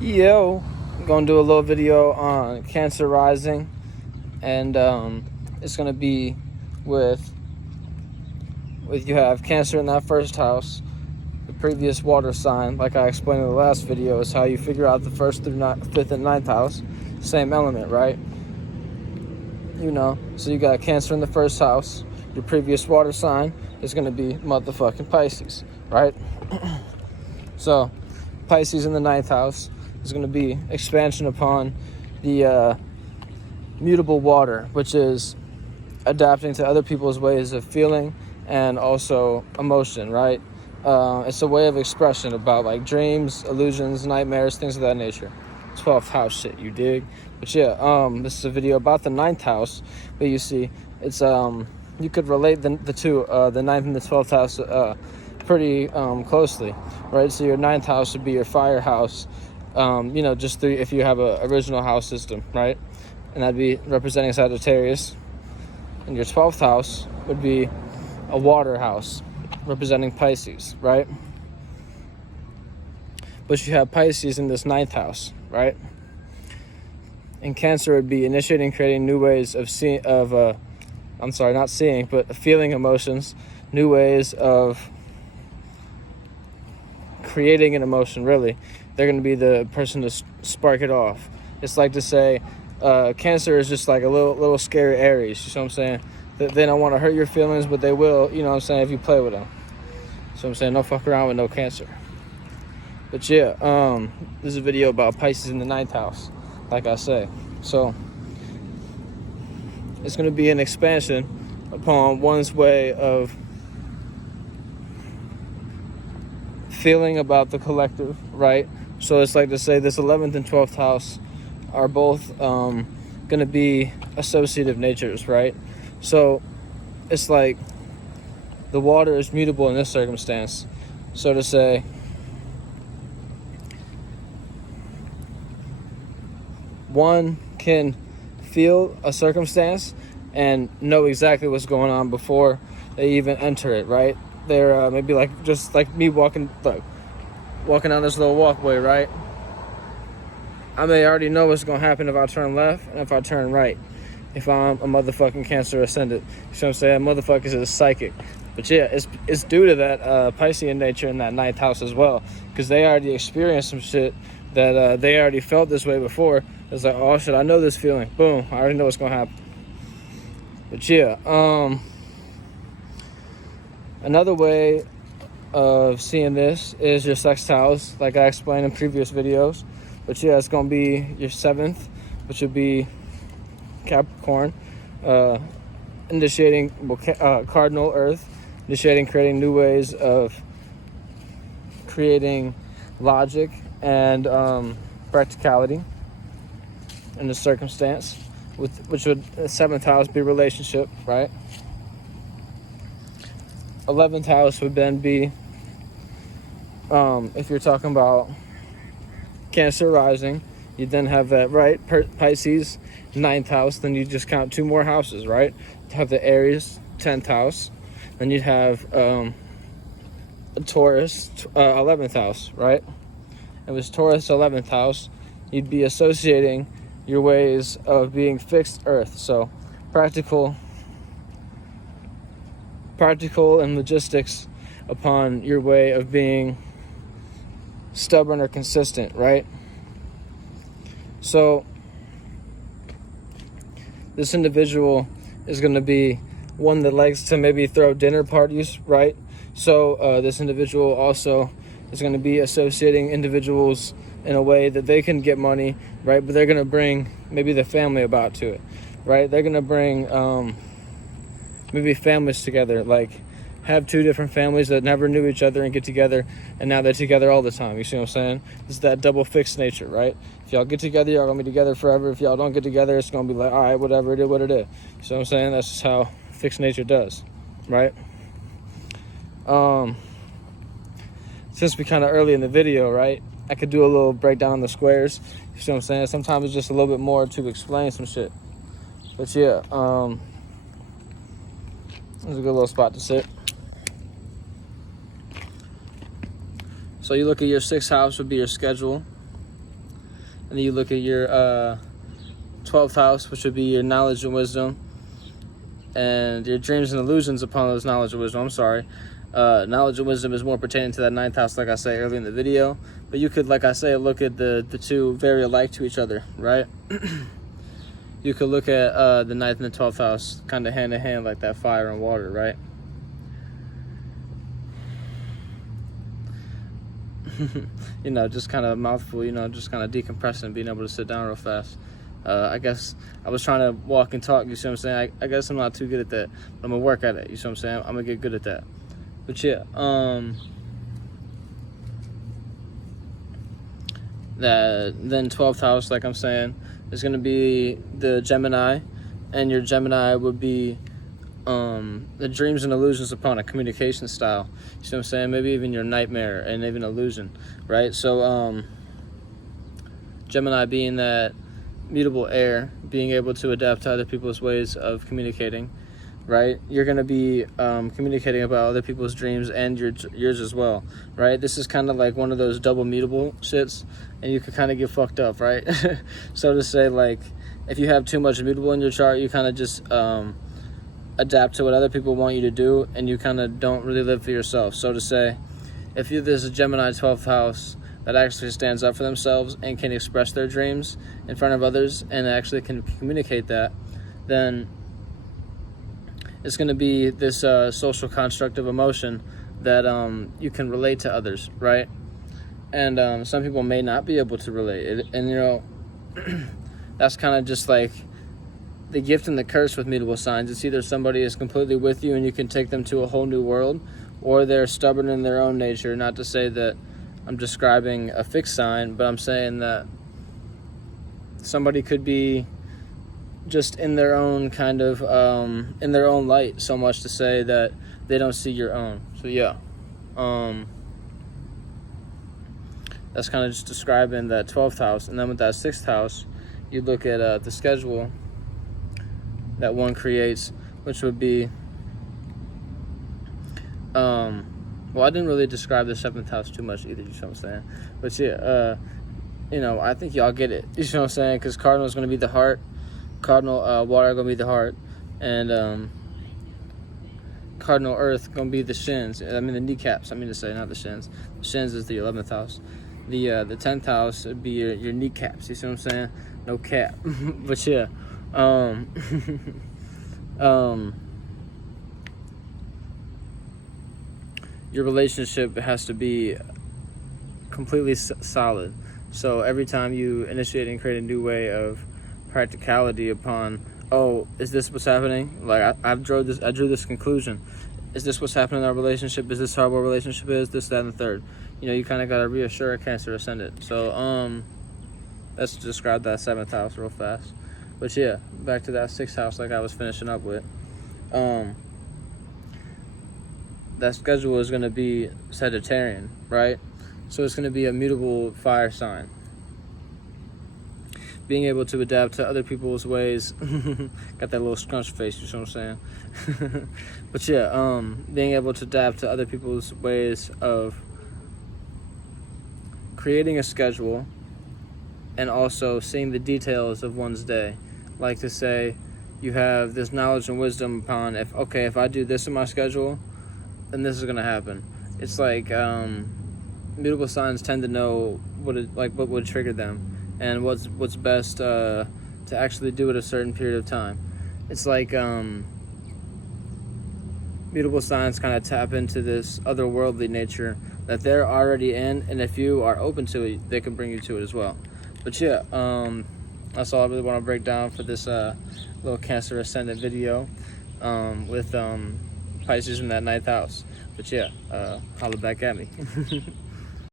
Yo, I'm gonna do a little video on Cancer rising, and it's gonna be with you have Cancer in that first house. The previous water sign, like I explained in the last video, is how you figure out the first through fifth and ninth house. Same element, right? So you got Cancer in the first house. Your previous water sign is gonna be motherfucking Pisces, right? So Pisces in the ninth house is going to be expansion upon the mutable water, which is adapting to other people's ways of feeling and also emotion, right? It's a way of expression about like dreams, illusions, nightmares, things of that nature. 12th house shit, you dig? But yeah, this is a video about the ninth house, but you see, it's you could relate the two, the ninth and the 12th house pretty closely, right? So your ninth house would be your fire house, just if you have a original house system, right? And that'd be representing Sagittarius. And your 12th house would be a water house representing Pisces, right? But you have Pisces in this ninth house, right? And Cancer would be initiating, creating new ways of feeling emotions, new ways of creating an emotion. Really, they're going to be the person to spark it off. It's like to say Cancer is just like a little scary Aries, you know what I'm saying? They don't want to hurt your feelings, but they will, you know what I'm saying, if you play with them. So I'm saying, don't fuck around with no Cancer. But yeah, this is a video about Pisces in the ninth house, like I say. So it's going to be an expansion upon one's way of feeling about the collective, right? So it's like to say this 11th and 12th house are both going to be associative natures, right? So it's like the water is mutable in this circumstance. So to say, one can feel a circumstance and know exactly what's going on before they even enter it, right? They're maybe like just like me walking down this little walkway, right? I may already know what's gonna happen if I turn left and if I turn right. If I'm a motherfucking Cancer ascendant, you know what I'm saying? Motherfuckers is psychic. But yeah, it's due to that Piscean nature in that ninth house as well, because they already experienced some shit that they already felt this way before. It's like, oh shit, I know this feeling. Boom, I already know what's gonna happen. But yeah, another way of seeing this is your sextiles, like I explained in previous videos. But yeah, it's going to be your 7th, which would be Capricorn, initiating cardinal Earth, initiating, creating new ways of creating logic and practicality in the circumstance, which would the 7th house be relationship, right? 11th house would then be, if you're talking about Cancer rising, you then have that, right? Pisces, 9th house, then you just count 2 more houses, right? You have the Aries, 10th house, then you'd have a Taurus, 11th house, right? It was Taurus, 11th house. You'd be associating your ways of being fixed Earth, so practical and logistics upon your way of being stubborn or consistent, right? So this individual is going to be one that likes to maybe throw dinner parties, right? So this individual also is going to be associating individuals in a way that they can get money, right? But they're going to bring maybe the family about to it, right? They're going to bring maybe families together, like have 2 different families that never knew each other and get together, and now they're together all the time. You see what I'm saying? It's that double fixed nature, right? If y'all get together, y'all gonna be together forever. If y'all don't get together, it's gonna be like, all right, whatever, it is what it is. You see what I'm saying? That's just how fixed nature does, right? Since we kind of early in the video, right, I could do a little breakdown on the squares. You see what I'm saying? Sometimes it's just a little bit more to explain some shit. But yeah, it's a good little spot to sit. So you look at your 6th house would be your schedule. and then you look at your 12th house, which would be your knowledge and wisdom, and your dreams and illusions upon those knowledge and wisdom. I'm sorry. Knowledge and wisdom is more pertaining to that 9th house, like I say earlier in the video. But you could, like I say, look at the two very alike to each other, right? You could look at the 9th and the 12th house kind of hand in hand, like that fire and water, right? You know, just kind of a mouthful, you know, just kind of decompressing and being able to sit down real fast. I guess I was trying to walk and talk, you see what I'm saying? I guess I'm not too good at that, but I'm gonna work at it, you see what I'm saying? I'm gonna get good at that. But yeah, then 12th house, like I'm saying, is gonna be the Gemini, and your Gemini would be the dreams and illusions upon a communication style. You see what I'm saying? Maybe even your nightmare and even illusion, right? So Gemini being that mutable air, being able to adapt to other people's ways of communicating, right? You're going to be communicating about other people's dreams and yours as well, right? This is kind of like one of those double mutable shits, and you could kind of get fucked up, right? So to say, like, if you have too much mutable in your chart, you kind of just adapt to what other people want you to do, and you kind of don't really live for yourself. So to say, if there's a Gemini 12th house that actually stands up for themselves and can express their dreams in front of others and actually can communicate that, then it's going to be this social construct of emotion that you can relate to others, right? And some people may not be able to relate. And you know, that's kind of just like the gift and the curse with mutable signs. It's either somebody is completely with you and you can take them to a whole new world, or they're stubborn in their own nature. Not to say that I'm describing a fixed sign, but I'm saying that somebody could be just in their own kind of in their own light, so much to say that they don't see your own. So yeah, that's kind of just describing that 12th house. And then with that 6th house, you look at the schedule that one creates, which would be well, I didn't really describe the 7th house too much either, you know what I'm saying? But yeah, you know, I think y'all get it, you know what I'm saying? Because Cardinal is going to be the heart, Cardinal water going to be the heart, and Cardinal earth going to be the shins. I mean the kneecaps, I mean to say, not the shins. The shins is the 11th house. The 10th house would be your kneecaps, you see what I'm saying? No cap. But yeah, your relationship has to be completely solid. So every time you initiate and create a new way of practicality upon, oh, is this what's happening? Like I drew this conclusion. Is this what's happening in our relationship? Is this how our relationship is? This, that, and the third. You know, you kind of got to reassure a Cancer ascendant. So let's describe that 7th house real fast. But yeah, back to that 6th house, like I was finishing up with. That schedule is going to be Sagittarian, right? So it's going to be a mutable fire sign. Being able to adapt to other people's ways. Got that little scrunch face, you know what I'm saying? But yeah, being able to adapt to other people's ways of creating a schedule and also seeing the details of one's day. Like to say, you have this knowledge and wisdom upon, if I do this in my schedule, then this is going to happen. It's like mutable signs tend to know what would trigger them and what's best to actually do at a certain period of time. It's like mutable signs kind of tap into this otherworldly nature that they're already in, and if you are open to it, they can bring you to it as well. But yeah, that's all I really want to break down for this little Cancer ascendant video with Pisces in that 9th house. But yeah, holla back at me.